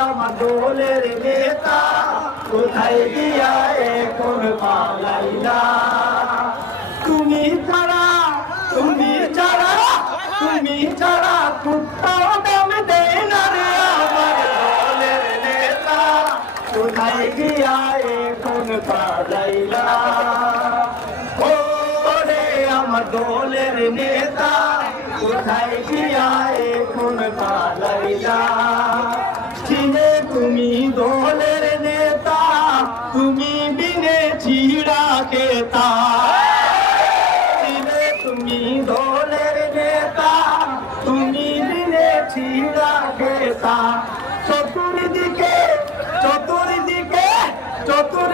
আমার দলের নেতা কোথায় গিয়া এখন পালাইলা তুমি ছাড়া তুমি ছাড়া তুমি ছাড়া কুত্তাও দাম দেয় না রে আমার দলের নেতা কোথায় গিয়া এখন পালাইলা ও রে আমার দলের নেতা কোথায় গিয়া এখন পালাইলা চিনে তুমি দলের নেতা তুমি বিনে চিড়া খেতা চিনে তুমি দলের নেতা তুমি বিনে চিড়া খেতা চতুর্দিকে চতুর্দিকে চতুর